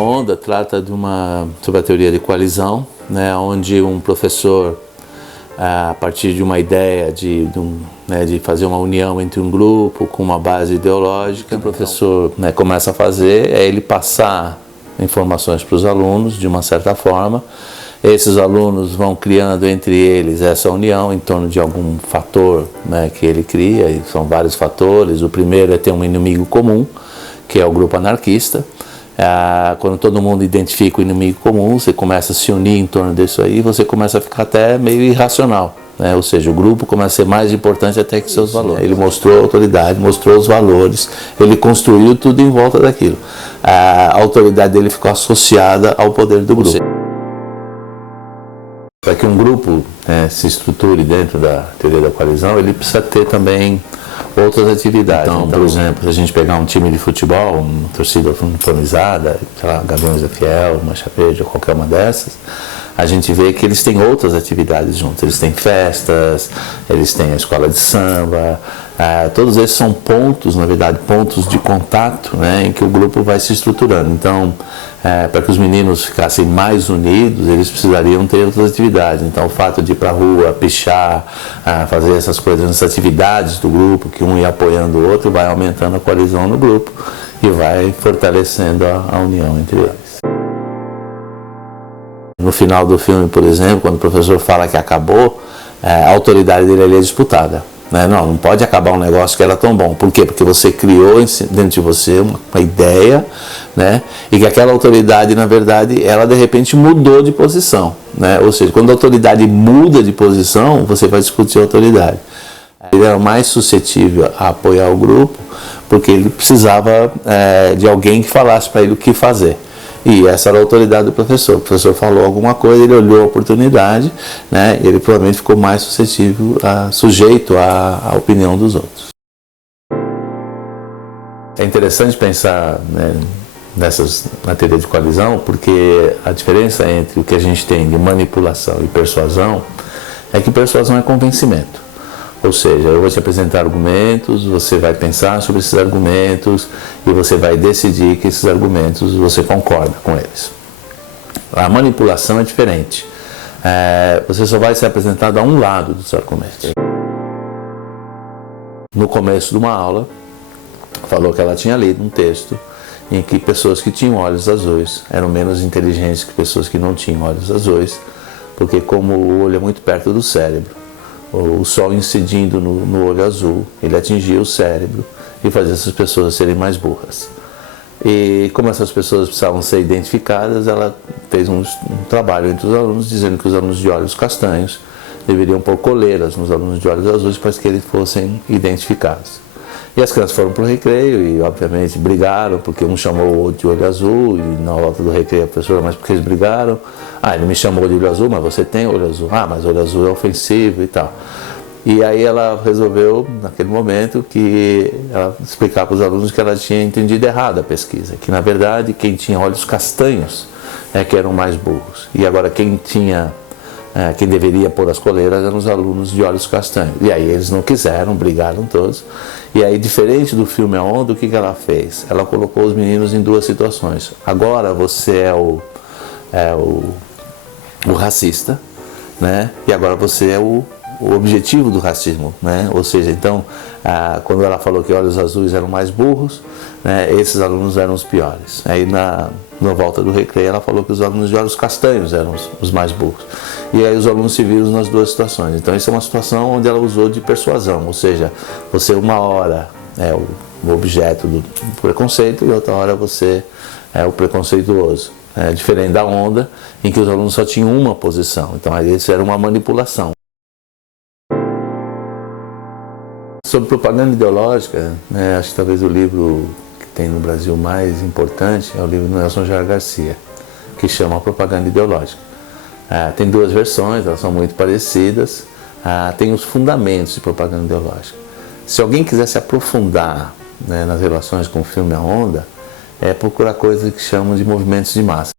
Onda trata sobre a teoria de coalizão, né, onde um professor, a partir de uma ideia de fazer uma união entre um grupo com uma base ideológica, o professor começa a fazer é ele passar informações para os alunos de uma certa forma. Esses alunos vão criando entre eles essa união em torno de algum fator que ele cria, e são vários fatores. O primeiro é ter um inimigo comum, que é o grupo anarquista. Quando todo mundo identifica o inimigo comum, você começa a se unir em torno disso aí, você começa a ficar até meio irracional, né? Ou seja, o grupo começa a ser mais importante até que seus valores. Ele mostrou a autoridade, mostrou os valores, ele construiu tudo em volta daquilo. A autoridade dele ficou associada ao poder do grupo. Para que um grupo se estruture dentro da teoria da coalizão, ele precisa ter também outras atividades. Então, por exemplo, se a gente pegar um time de futebol, uma torcida uniformizada, sei lá, Gaviões da Fiel, Mancha Verde ou qualquer uma dessas, a gente vê que eles têm outras atividades juntos. Eles têm festas, eles têm a escola de samba, todos esses são pontos, na verdade, pontos de contato, em que o grupo vai se estruturando. Então, para que os meninos ficassem mais unidos, eles precisariam ter outras atividades. Então, o fato de ir para a rua, pichar, fazer essas coisas, essas atividades do grupo, que um ia apoiando o outro, vai aumentando a coalizão no grupo e vai fortalecendo a união entre eles. No final do filme, por exemplo, quando o professor fala que acabou, a autoridade dele é disputada. Não pode acabar um negócio que era tão bom. Por quê? Porque você criou dentro de você uma ideia, e que aquela autoridade, na verdade, ela de repente mudou de posição. Ou seja, quando a autoridade muda de posição, você vai discutir a autoridade. Ele era mais suscetível a apoiar o grupo, porque ele precisava de alguém que falasse para ele o que fazer. E essa era a autoridade do professor. O professor falou alguma coisa, ele olhou a oportunidade, e ele provavelmente ficou mais sujeito à opinião dos outros. É interessante pensar na teoria de coalizão, porque a diferença entre o que a gente tem de manipulação e persuasão é que persuasão é convencimento. Ou seja, eu vou te apresentar argumentos, você vai pensar sobre esses argumentos e você vai decidir que esses argumentos você concorda com eles. A manipulação é diferente. Você só vai ser apresentado a um lado dos argumentos. No começo de uma aula, falou que ela tinha lido um texto em que pessoas que tinham olhos azuis eram menos inteligentes que pessoas que não tinham olhos azuis, porque como o olho é muito perto do cérebro, o sol incidindo no olho azul, ele atingia o cérebro e fazia essas pessoas serem mais burras. E como essas pessoas precisavam ser identificadas, ela fez um trabalho entre os alunos, dizendo que os alunos de olhos castanhos deveriam pôr coleiras nos alunos de olhos azuis para que eles fossem identificados. E as crianças foram para o recreio e, obviamente, brigaram, porque um chamou o outro de olho azul, e na volta do recreio a professora, mas por que eles brigaram? Ele me chamou de olho azul, mas você tem olho azul. Mas olho azul é ofensivo e tal. E aí ela resolveu, naquele momento, que ela explicar para os alunos que ela tinha entendido errado a pesquisa, que, na verdade, quem tinha olhos castanhos é que eram mais burros. E agora quem deveria pôr as coleiras eram os alunos de olhos castanhos. E aí eles não quiseram, brigaram todos. E aí, diferente do filme A Onda, o que ela fez? Ela colocou os meninos em duas situações. Agora você é o racista, e agora você é o objetivo do racismo, Ou seja, então, quando ela falou que olhos azuis eram mais burros, esses alunos eram os piores. Aí na volta do recreio ela falou que os alunos de olhos castanhos eram os mais burros. E aí os alunos se viram nas duas situações. Então isso é uma situação onde ela usou de persuasão, ou seja, você uma hora é o objeto do preconceito e outra hora você é o preconceituoso. Diferente da Onda, em que os alunos só tinham uma posição. Então aí isso era uma manipulação. Sobre propaganda ideológica, acho que talvez o livro que tem no Brasil mais importante é o livro do Nelson Jair Garcia, que chama A Propaganda Ideológica. Tem duas versões, elas são muito parecidas, tem os fundamentos de propaganda ideológica. Se alguém quiser se aprofundar nas relações com o filme A Onda, procurar coisas que chamam de movimentos de massa.